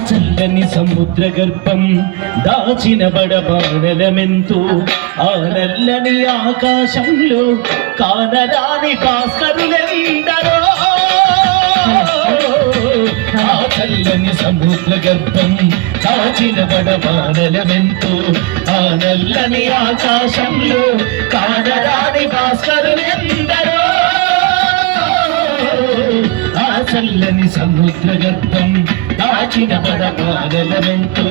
చల్లని సముద్ర గర్భం దాచిన బడబానలమెంతో ఆ నల్లని ఆకాశంలో కానరాని భాస్కరులెందరో ఆ చల్లని సముద్ర గర్భం దాచిన బడబానలమెంతో ఆ నల్లని ఆకాశంలో కానరాని భాస్కరులెందరో ఆ చల్లని సముద్ర గర్భం దాచిన బడబానలమెంతో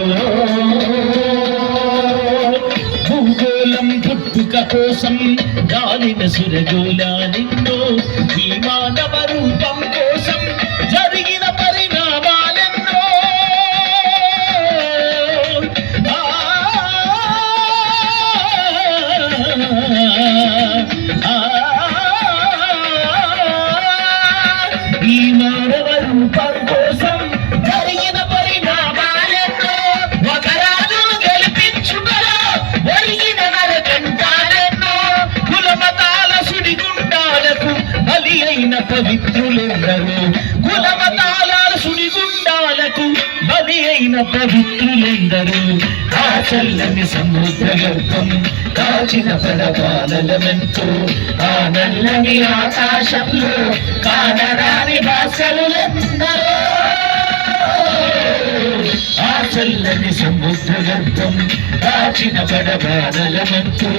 భూగోళం పుట్టుక కోసం గాలిన సురగోలా నిన్నో ఈ మానవ రూపం కోసం జరిగిన పరిణామాలెన్నో ఈ మానవ రూపం కోసం జరిగిన పరిణామాలెన్నో ఒక రాజును గెలిపించుకలో ఒరిగిన నరకంటాలెన్నో కులమతాల సుడిగుండాలకు బలి అయిన పవిత్రులెందరో కులమతాల సుడిగుండాలకు బలి అయిన పవిత్రులెందరో ఆ చల్లని సముద్ర గర్భం దాచిన బడబానలమెంతో ఆ నల్లని ఆకాశంలో కానరాని భాస్కరులెందరో ఆ చల్లని సముద్ర గర్భం దాచిన బడబానలమెంతో